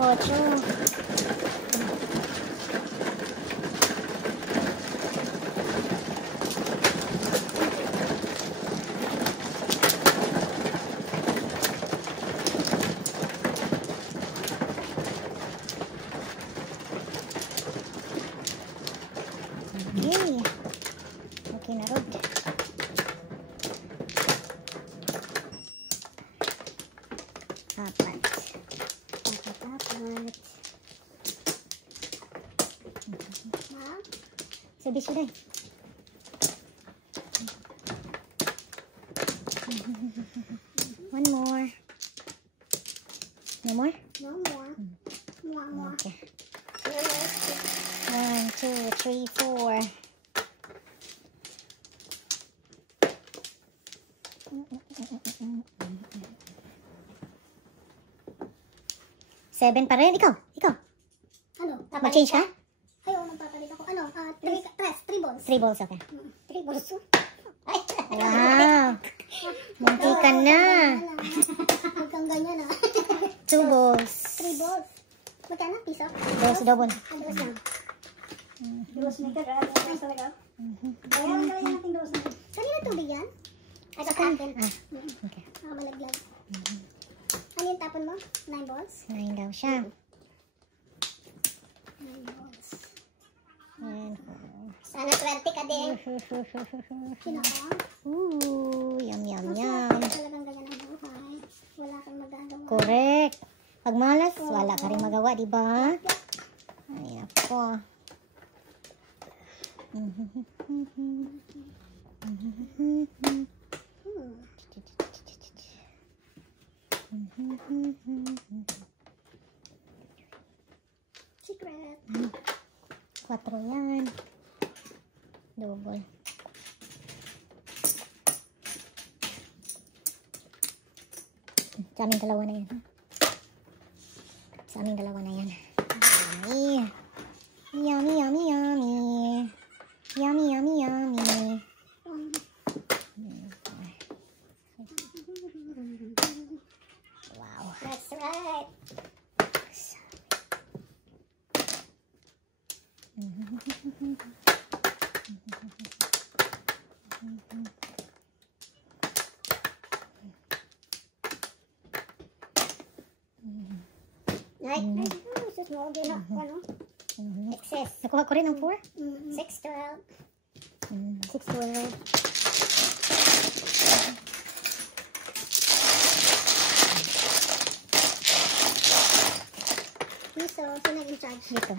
8. Okay. Okay na rod. Apat. Sabi siya dahil. One more. No more? No more. More. Okay. 1, 2, 3, 4. Seven pa rin. Ikaw. Ano? Mag-change ka? Ayaw, magpapalit ako. Ano? 3 balls. 3 balls, okay. 3 balls. Ay! Wow! Munti ka na. Huwag kang ganyan ah. 2 balls. 3 balls. Magkano? Piso? Dos, double. Dos lang. Dos maker. Nice talaga. Bayaran ka lang natin dos na. Kanina tubig yan? Ay, sa akin. Okay. Malaglag. Ano yung tapon mo? 9 balls? 9 daw siya. 9 balls. And Sana 20 ka din. Sino ka? yum, yum, Mas yum. talagang ganyan ang buhay. Wala kang magagawa. Correct. Pag malas, wala ka rin magawa, di ba? Ay, ako. Secret. 4 yan. Double. Sa aming dalawa na yan. Sa aming dalawa na yan. Yummy. Yummy, yummy, yummy. Yummy, yummy, yummy. Wow. That's right. Right? Sus mo, gina. Ano? Excess. Nakuha ko rin ng 4. 6, 12. 6, 12. Piso, sino in charge? Dito.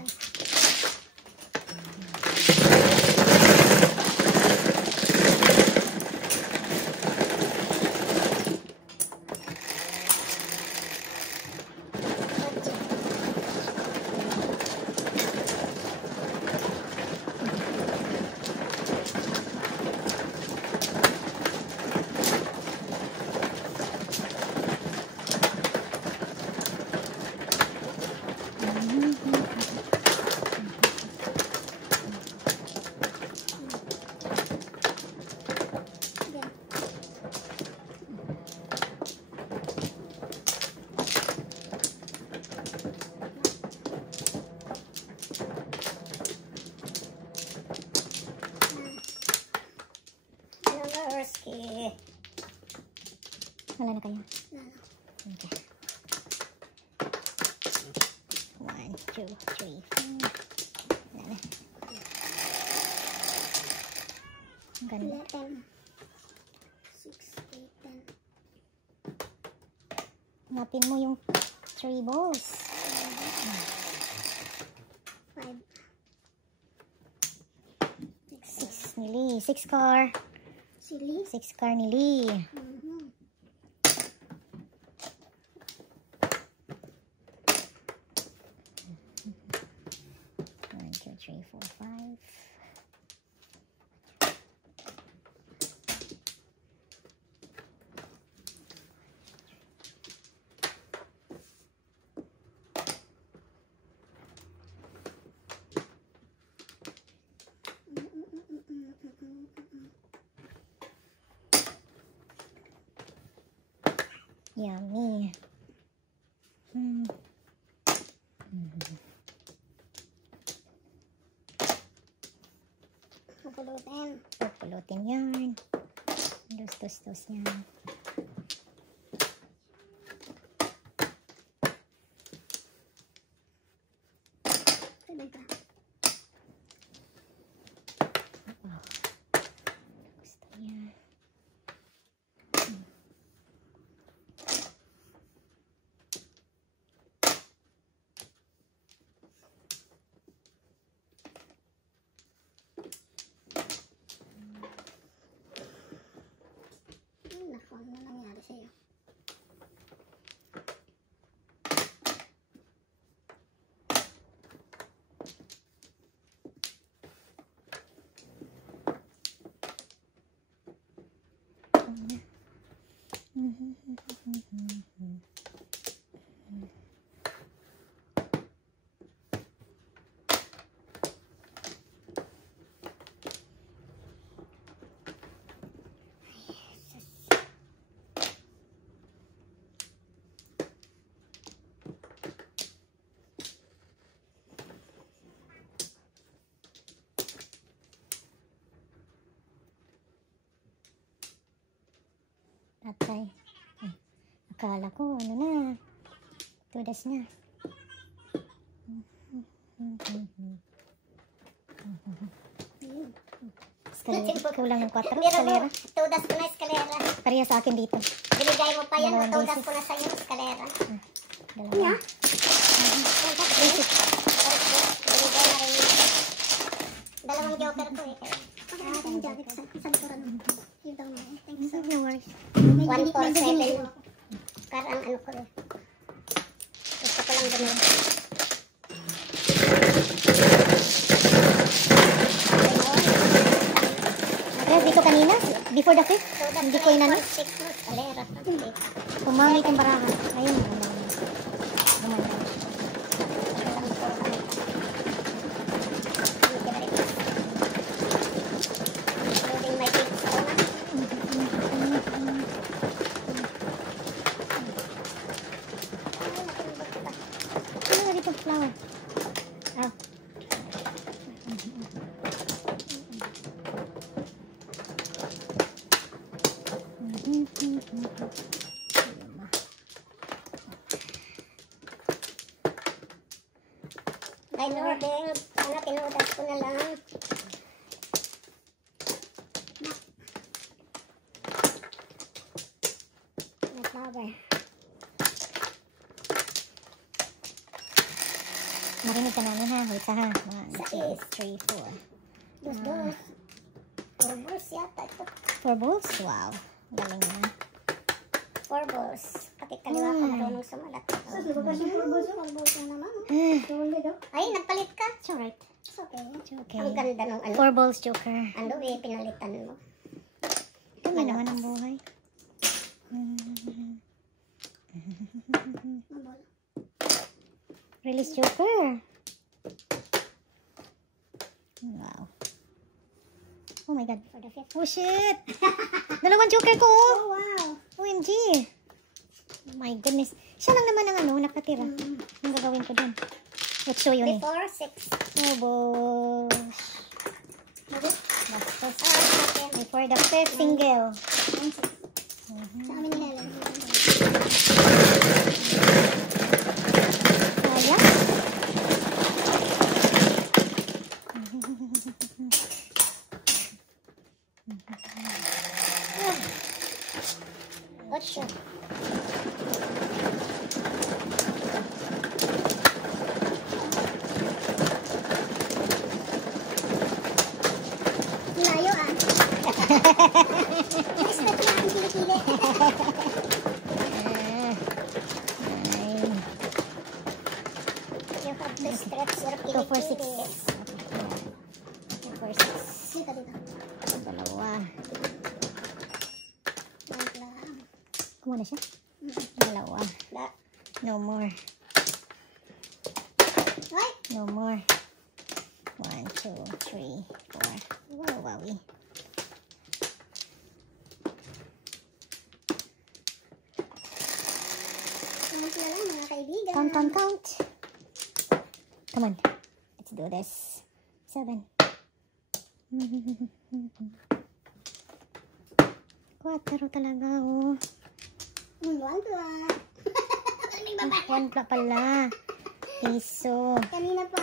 Wala na kayo? Okay. 1, 2, 3, 4. Wala na. Ang ganda. 11. 6, 8, 10. Hanapin mo yung 3 balls. 5. 6 ni Lee. 6 car. Silly. 6 car ni Lee. 1, 2, 3, 4, 5. Yummy. Pulutin. Pulutin yan. Dos yan. Sabay ka. Gusto niya. Naku, ano nangyari sa'yo? Tatay. Ay, akala ko, ano na. Tudas na. Eskalera. Kulang ng 4. Eskalera. Tudas ko na eskalera. Pareha sa akin dito. Binigay mo pa yan. Dalawang Tudas beses. ko na sa'yo eskalera. Dalawa. Basic. Binigay na rin yun. Dalawang joker ko eh. Yung joker sa likuran mo. Yung daw mo. Thank you so much. No worries. 147. Karang ano ko eh. Gusto ko lang ganun. Pareha dito kanina. Before the 5th. Hindi ko inano. 6 mo eskalera. Pumangit ang barahan. Ayun. Gumanda. Including my kids ko na. Ano nga dito? Flower. Ah. Ay, Lording. Sana tinudas ko na lang. Na flower. Marinig ka namin ha. Wait ha. 1, 2, Sais. 3, 4. Dos. Four balls yata ito. 4 balls? Wow. Galing na. 4 balls. Pati kaliwa ko marunong sumalat. Ay, nagpalit ka? It's alright. It's okay. It's okay. Ang ganda nung ano. 4 balls, Joker. Ano eh, pinalitan mo. Kami naman ang buhay. Release Joker. Wow. Oh my God. For the fifth. Oh shit! Dalawang Joker ko! Oh, wow. OMG! Oh my goodness. Siya lang naman ang ano, nakatira. Ang gagawin ko dun. Let's show you eh. Before 6. Oh boy. Bastos. For the 5th single. Sa amin ni Helen. Kaya? Ocho. Layo ah. Expect na ang pili-pili. You have to stretch your 2, 4, 6. pili-pili. 2, 4, 6. Dito, dito. Dalawa. Wait lang. Kumuha na siya? Dalawa. Da. No more. Ay! No more. 1, 2, 3, 4. Wow, wowie. Count na lang mga kaibigan. Count, count, count. Come on. Let's do this. 7. Kwatro talaga, oh. Wala. Wala pala. Piso. Kanina pa.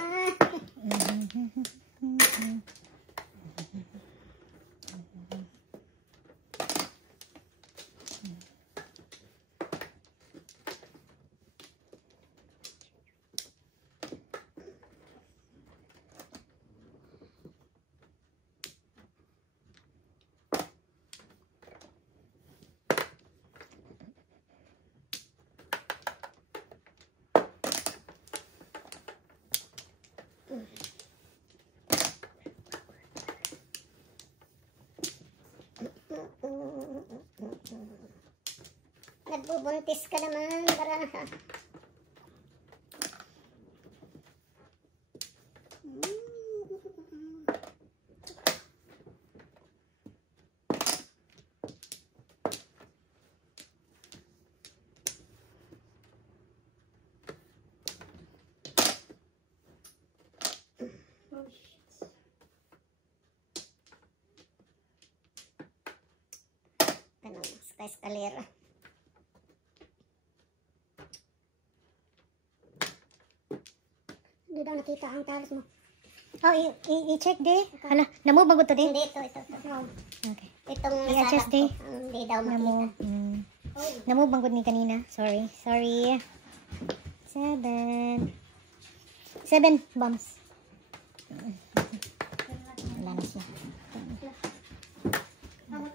Nagbubuntis ka naman, Baraha. Ano, sa eskalera. Hindi daw nakita ang talos mo. Oh, i-check di. Hala, namove bago to di? Hindi, ito. Okay. Itong I-adjust salak di. ko, hindi daw Namove. makita. Namove bangod ni kanina. Sorry. 7 bumps. Wala na siya. Ano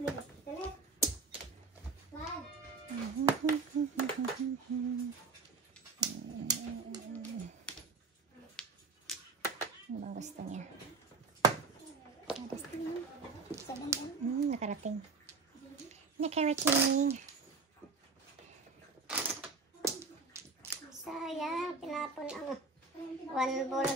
bang gusto niya? Nakarating. Nakarating. Sayang, tinapon ang one ball.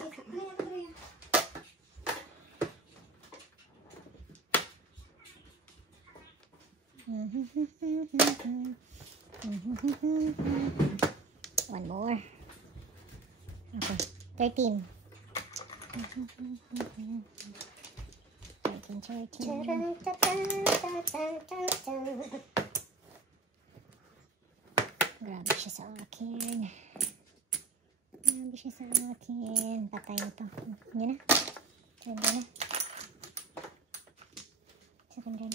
One more. Okay. 13. 13. Grabe siya sa akin. Patay na to. Yan na. Second na.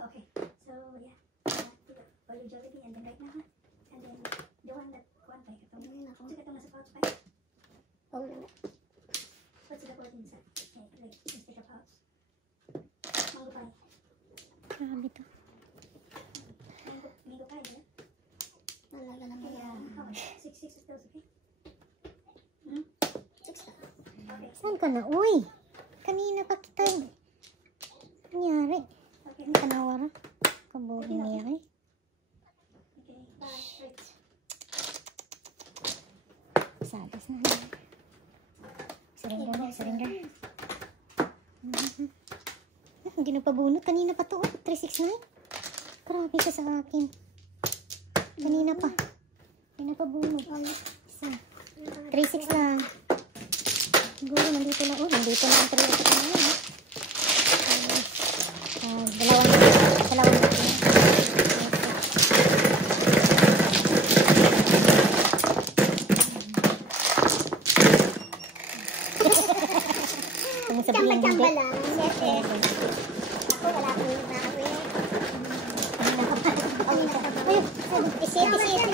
Okay, so yeah, polyjolity and then right now, and then the one that kuan kay katong check ito nga sa pouch pa. Oh no. What's the pouch inside? Okay, like just take a pouch. Mango pie. Grabe to. Mango pie, diba? Nalaga na mo yan. How much? 6 of those, okay? 6 na. Okay. Saan ka na? Uy! Kanina pa kita. Nangyari. Okay. Ang kanawara. Kabuhin niya eh. Okay, bye. Right. Sagas na. Surrender. Hindi na pabunot. Kanina pa to. 369. Grabe ka sa akin. Kanina pa. Hindi na pabunot. Isa. 3-6 lang. Siguro nandito na. Nandito na ang 3-6 na yun. Dalawang dito. Chamba-chamba lang. Siyempre. Ako wala akong nagbawi. Ayun. Isip. Ayun.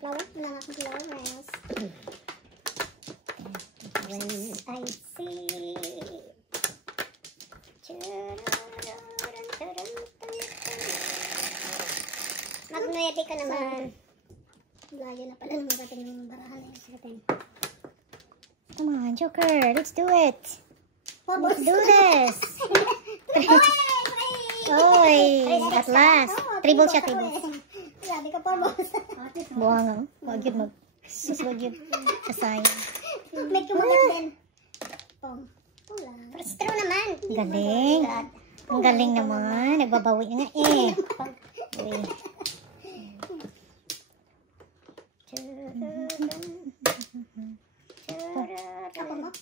flower? Wala nga akong flowers. When I see... Magnoyati ka naman. Layo na pala naman natin yung barahan na yung Come on, Joker. Let's do it. Let's do this. Oy, at last. Triple siya, triple. Grabe ka po, boss. Buha nga. Wag yun mag... Wag yun. Kasayang. May kumagat din. First throw naman. Galing. Ang galing naman. Nagbabawi nga eh. Uy.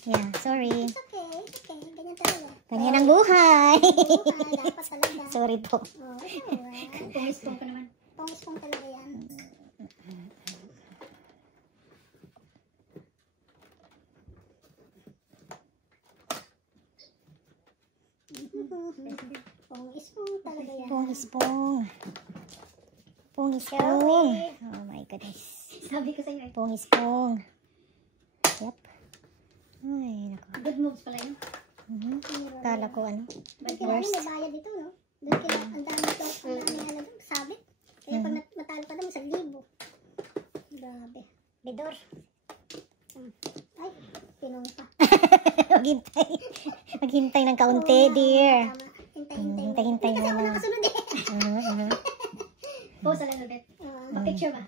Yeah, sorry. It's okay. Ganyan talaga. Ganyan ang buhay. Dapat talaga. Sorry po. Pong-ispong ka naman. Pong-ispong talaga yan. Pong-ispong talaga yan. Pong-ispong. Pong-ispong. Oh my goodness. Sabi ko sa'yo eh. Pong-ispong. Yep. Ay, naku. Good moves pala yun. Kala ko ano. Ba't kailangan may bayad dito, no? Doon kailangan ang dami ito. Ang dami halaga. Sabit. Kaya pag matalo ka naman, 1,000. Grabe. Bidor. Ay, tinong pa. Maghintay. Maghintay ng kaunti, dear. Hintay-hintay. Hintay Hindi kasi ako na. nakasunod eh. Pause lang ulit. Pa-picture ba?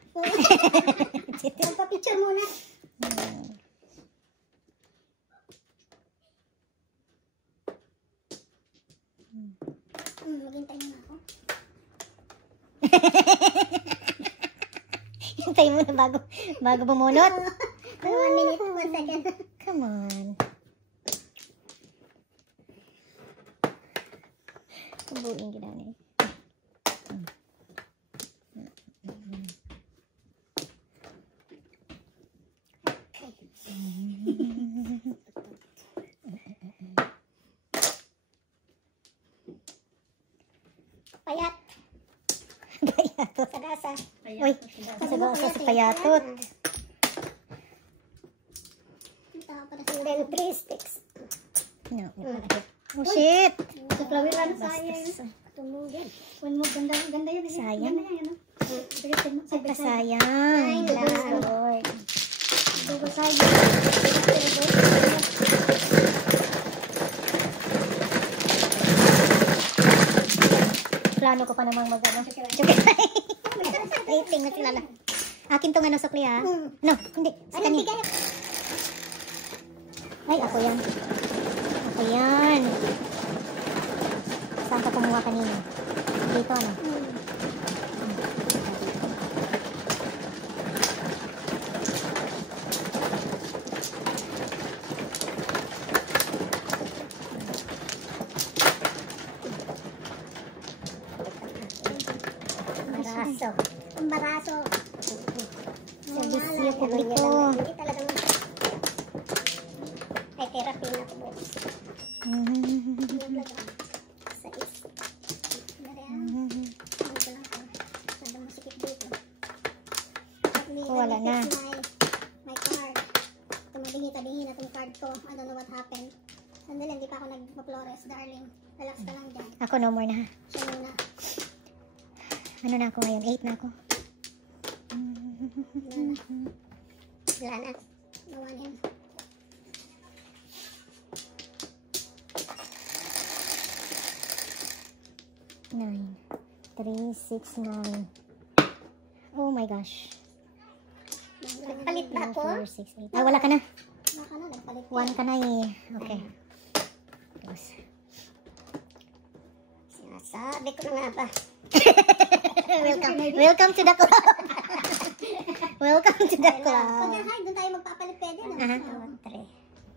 Pa-picture muna. Maghintay muna ako. Hintay mo na bago bumunot. 1 minute, 1 second. Come on. Kubuin ginawa niya. Payat. Payatot. Sagasa. Uy, sagasa sa payatot. Then 3 sticks. No. Oh shit. Sa flower lang sayang. Tumugin. One mo, ganda yun. Sayang. Sayang. Sayang. Bless the Lord. Double side. Plano ko pa namang mag-ano. Rating na kilala. Akin tong ano sukli ha? No, hindi. Sa kanya. Ay, ako yan. Ako yan. Saan ka kumuha kanina? Dito ano? Embaraso. Embaraso. Servisyo publiko. Hindi talagang ay therapy na po. Wala na. My card. Tumabingi-tabingi na itong card ko. I don't know what happened. Sandali, hindi pa ako nagpa-flores, darling. Relax ka lang dyan. Ako no more na. Siya muna. Ano na ako ngayon? 8 na ako. Wala na. Nawanin. Nine. 3, 6, 9. Oh my gosh. Nagpalit ba ako? 4, 6, 8. Ah, wala ka na. Baka na, nagpalit ka. 1 ka na eh. Okay. Close. Sinasabi ko na nga ba? Welcome to the club. Welcome to the Pag club. hi, doon tayo magpapalit pwede na. Aha.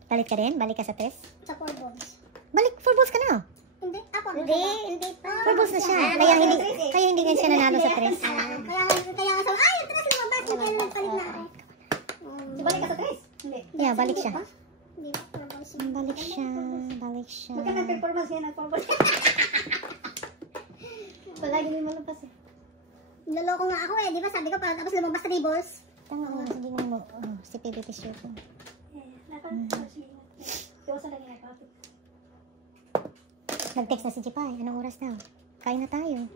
Balik ka din? Balik ka sa test? Sa 4 balls. Balik, 4 balls ka na. Hindi, ako. Hindi pa. 4 balls na siya. Kaya hindi nga siya nanalo sa test. Kaya sa, ay, yung tres lumabas. Kaya nagpalit na ako. Balik ka sa tres? Hindi. Yeah, balik siya. Hindi, 4 balls. Balik siya. Balik siya. Magkano performance niya ng 4 balls? Palagi may malapas eh. Naloko nga ako eh, di ba? Sabi ko, tapos lumabas 3 balls. Tama na, hindi mo si PBT shirt ko. Nag-text na si Jipay. Anong oras daw? Kain na tayo.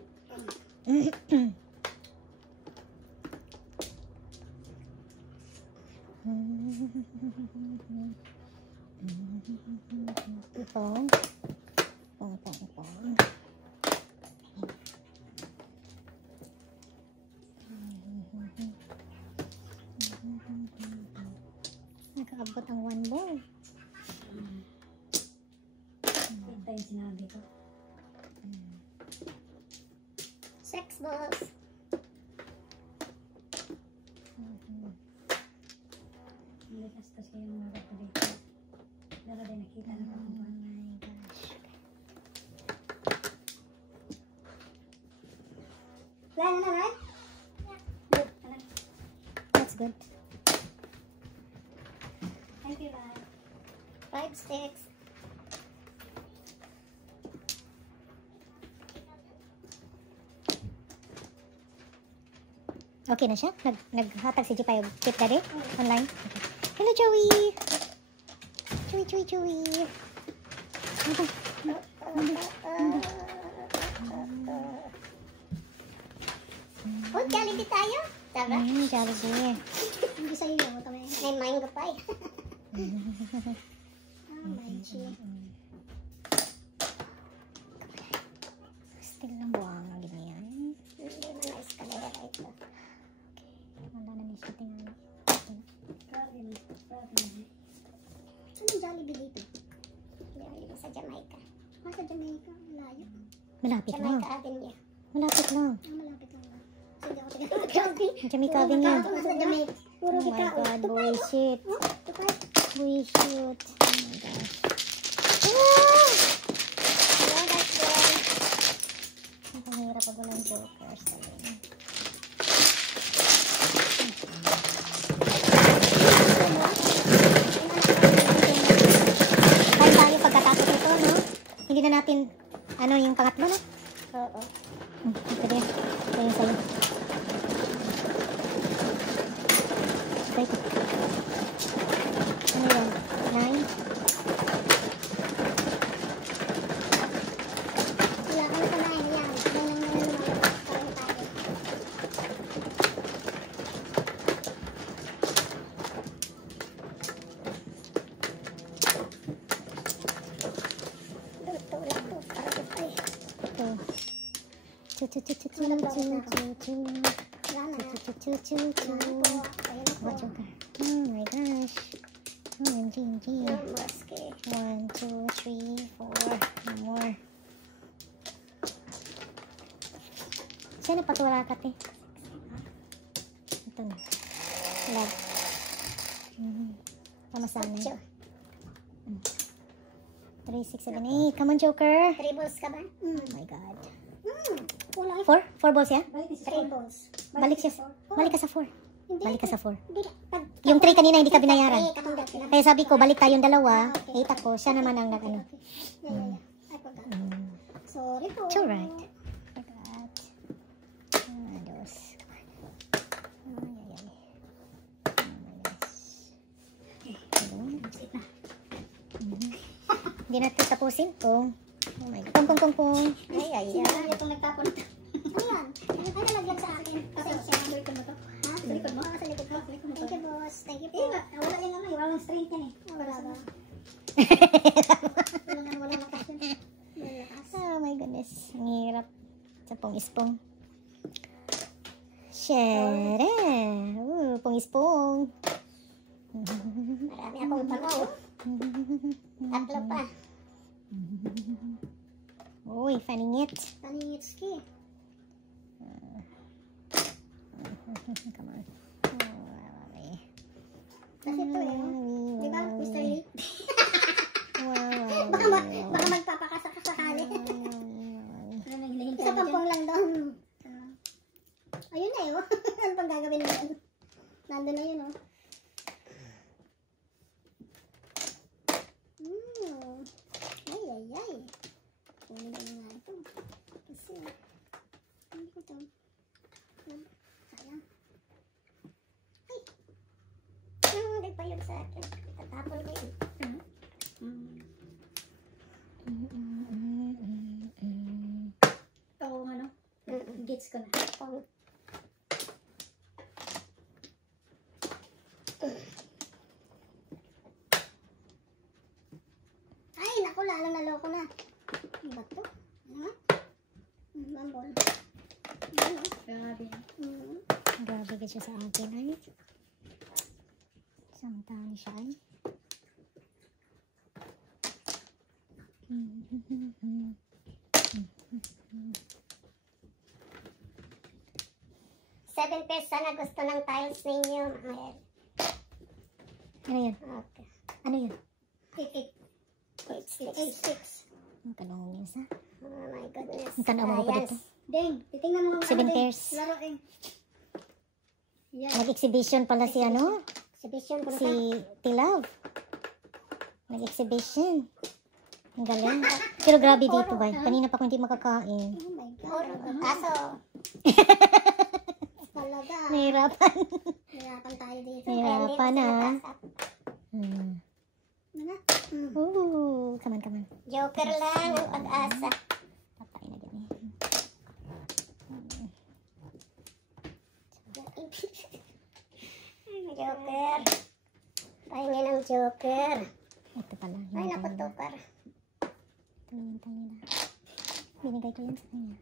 Ipon. Ipon. Nakaabot ang 1 ball. Ito yung sinabi ko. Sex balls. Hindi kastos kayo mga bato dito. Pero din nakita na ako. Oh my gosh. Wala na, right? Good. That's good. Thank you, bye. 5 sticks. Okay na siya? Naghatag si Jipay yung tip daddy? Online? Okay. Hello, Joey! Joey! Oh, Jollibee tayo? Tara. Jollibee. Hindi sa'yo yun. May mango pie. Oh, my G. Still lang buwang ang ganyan. Hindi mo na escalera ito. Wala na ni shooting. Anong Jollibee dito? Jollibee sa Jamaica. Sa Jamaica? Malayo. Malapit lang. Jamaica Avenue. Malapit lang. Malapit lang. Sige ako taga. Jamaica Avenue. Sa Jamaica. Puro Oh my kita. God, bullshit. Tukay. Bullshit. Oh my gosh. Hello, guys. Ang hirap pag walang jokers. Talaga. Kain tayo pagkatapos nito, no? Hindi na natin, yung pangatlo, no? Oo. Ito din. Ito yung sa'yo. Ito, ito. Ano yun? 9? Wala ka na kumain yan. Ganun na naman parang tayo. Luto lang po. Parang ay. Ito. Wala na. Ayun po. What joker? Oh my gosh. OMG. Yung maske. 1, 2, 3, 4. One more. Sana patuwala ka, te. Ito na. Love. Pamasanay. 3, 6, 7, 8. Come on, Joker. Tribbles ka ba? Oh my God. Wala. 4? 4 balls yan? Tribbles. Balik siya. Balik ka sa 4. Hindi. Balik ka sa 4. Hindi. Yung 3 kanina hindi ka binayaran. Katunggap ka na. Kaya sabi ko, balik tayong dalawa. 8 ako. Siya naman ang nag-ano. Yeah. I forgot. Sorry po. It's alright. Forgot. Dos. Hindi natin tapusin. Oh my God. Pong. Ay. Sino itong nagtapon ito? Ano yan? Ay, nalagyan sa akin. Pasensya. Sa likod mo to? Ha? Sa likod mo? Sa likod mo. Thank you, boss. Thank you po. Wala yung naman. Walang strength yan eh. Wala ba? Wala lakas yun. Wala lakas. Oh my goodness. Ang hirap. Sa pong-ispong. Shere. Pong-ispong. Marami akong tanong. Tatlo pa. Uy, faningit. Paningitski. Come on. Kasi ito eh. Di ba, Mr. Lee? Wow. Baka magpapakasakasakali. Isa pampong lang doon. Ayun na yun. Ano pang gagawin mo yun? Nandun na yun, oh. Ay. Kunin ko na nga ito. Kasi, hindi ko ito. Sayang. Ay. akin. Tatapon ko yun. Oo, ano? Gets ko na. Ay, naku, lalong naloko na. Ano ba to? Ano? Bambol. Grabe. Grabe ka siya sa akin ay. Isang tao siya ay. $7 sana gusto ng tiles ninyo. Ano yan? Okay. Ano yan? 8 Ang kanong sa? Oh my goodness. Ang tanaw mo ko dito. Ding, titingnan mo. 7 pairs. Laro eh. Yan. Nag-exhibition pala si ano? Exhibition po Si Tilav. Nag-exhibition. Ang galing. Pero grabe dito ba? Kanina pa ako hindi makakain. Oh my God. Kaso, talaga. Nahirapan. Hirapan tayo dito. Nahirapan na. Ano? Come on. Joker lang ang pag-asa. Patay na dyan eh. Joker. Pahingin ng Joker. Ito pala. Ay, Hinintay naku, nila. Tupar. Hinintay nila. Binigay ko yan sa kanya.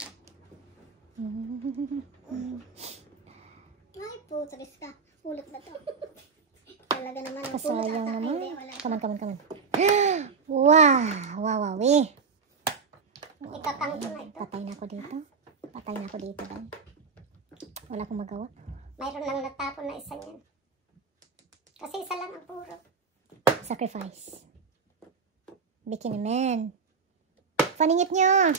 Ay, putris ka. Ulit na to. Talaga naman. ang Kasayang pulot ata. naman. Hindi, wala. Come on. Wow. Ikakang ko na ito. Patay na ako dito. Dahil. Wala akong magawa. Mayroon lang natapon na isa niyan. Kasi isa lang ang puro. Sacrifice. Bikini man. Paningit nyo.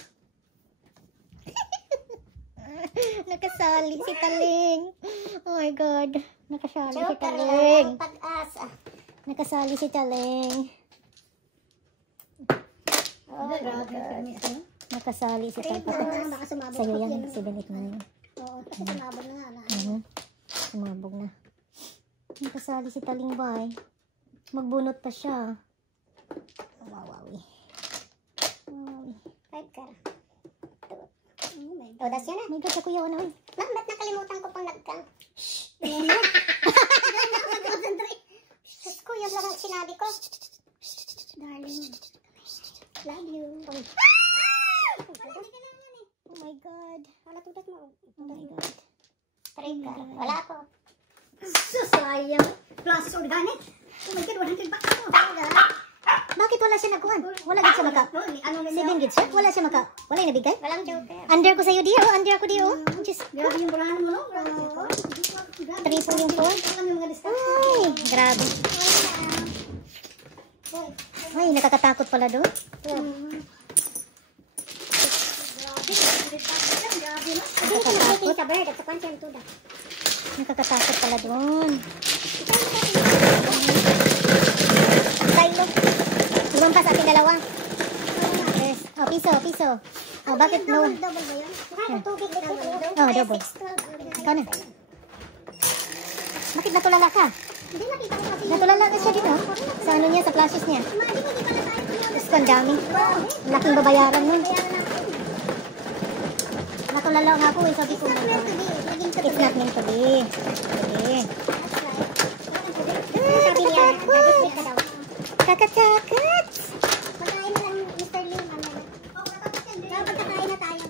Nakasali si Taling. Oh my God. Nakasali si Joker lang Taling. ang pag-asa. Nakasali si Taling. Oh, Grabe. Ano? Nakasali si Taling. baka sumabog Sa'yo ko yan. yan. 789. Oo, kasi sumabog na nga. Sumabog na. Nakasali si Taling Bay. Magbunot pa siya. Wawawi. Five ka. Oh, das yun ah. My God, sa kuya ko na. Ba't nakalimutan ko pang nagkang? Concentrate. Sus ko, yun lang ang sinabi ko. Darling. Love you. Oh my God. Wala tudat mo. Oh my God. Try ka. Wala ako. Sayang. Plus organic. Oh my God, 100 bucks ako. Bakit wala siya nagkuhan? Wala gid siya maka. Ano 7 gid siya? Wala siya maka. Wala yung nabigay? Walang joker. Under ko sa'yo diyo. Under ako diyo. Just Grabe yung burahan mo, no? Grabe. triple yung phone. Alam yung mga discount. Ay, grabe. Ay, nakakatakot pala doon. Grabe, no? Nakakatakot. Sa bird at sa kwansa yung tuda. Nakakatakot pala doon. Tayo. Ibang pa sa ating dalawa. Yes. Oh, piso. Oh, bakit no? Double ba yun? Kahit tubig dito. Oh, double. Ikaw na. Bakit natulala ka? Hindi nakita ko kasi. Natulala na siya dito. Sa ano niya, sa flashes niya. Di ba di pala tayo? Diyos ko, ang dami. Ang laking babayaran nun. Natulala nga ako eh. Sabi ko, it's not meant to be. Okay. Sabi niya, nag-split ka daw. Kakatakot! Pagkain na lang, Mr. Lim. Dapat kakain na tayo.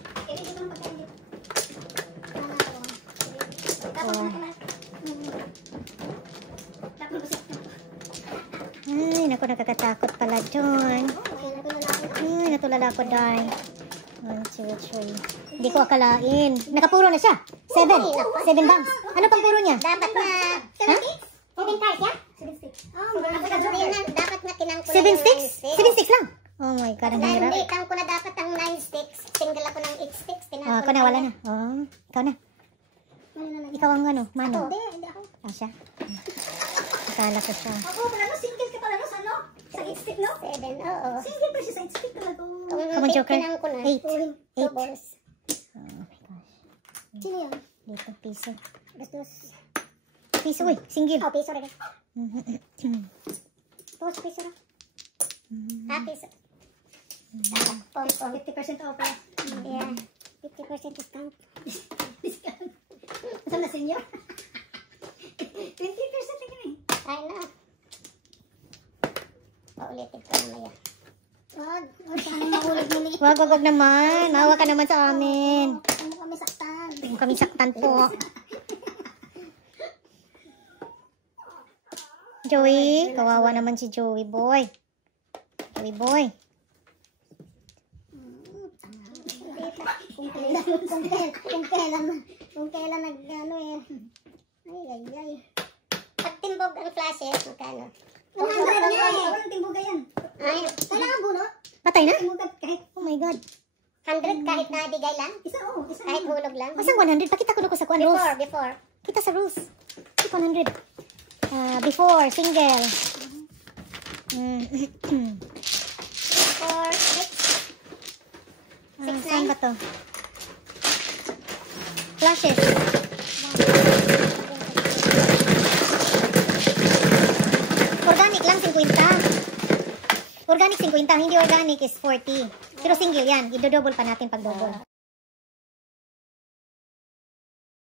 Ay, naku, nakakatakot pala dyan. Ay, natulala ko, darn. 1, 2, 3. Hindi ko akalain. Nakapuro na siya. 7 banks. Ano pang puro niya? Dapat na... 7 cars, ya? 7 sticks. Dapat na kinang ko 7 sticks? 7 sticks lang. Oh my God, ang hirap. Hindi, kang ko na dapat ang 9 sticks. Single ako ng 8 sticks. Oh, ako na, wala na. Oh, ikaw na. Ikaw ang ano, mano. Hindi ako. Ah, siya. Akala ko siya. Ako, ano? Single ka pala, no? Sa ano? Sa 8 stick, no? 7, oo. Single pa siya sa 8 stick talaga. Come on, Joker. Kinang ko na. 8. 2 balls. Oh my gosh. Sino yun? Dito, piso. Bastos. Piso, uy. Single. Oh, piso rin. Post piso na. Happy sa. Pom. 50% off pala. Yeah. 50% discount. Discount. Saan na senior? 20% na kami. Ay na. Paulitin ko mamaya. Wag ka nang mahulog muli. Wag naman. Maawa ka naman sa amin. Ano kami saktan? Huwag kami saktan po. Joey, kawawa naman si Joey boy. Joey boy. Kung kailan nag ano eh. Ay. Pag timbog ang flashes, magkano? 100 nga eh. Walang timbuga yan. Ay, kailangan bunot? Patay na? Timbuga kahit Oh my God. 100 kahit na digay lang? isa isa. Kahit hulog lang? Masang 100? Pakita ko na ko sa kuan rules. Before. Kita sa rules. 100. Before, single. Before, 6. Saan ba to? Flashes. Organic lang, 50. Organic 50, hindi organic is 40. Pero single yan, i-double pa natin pag double.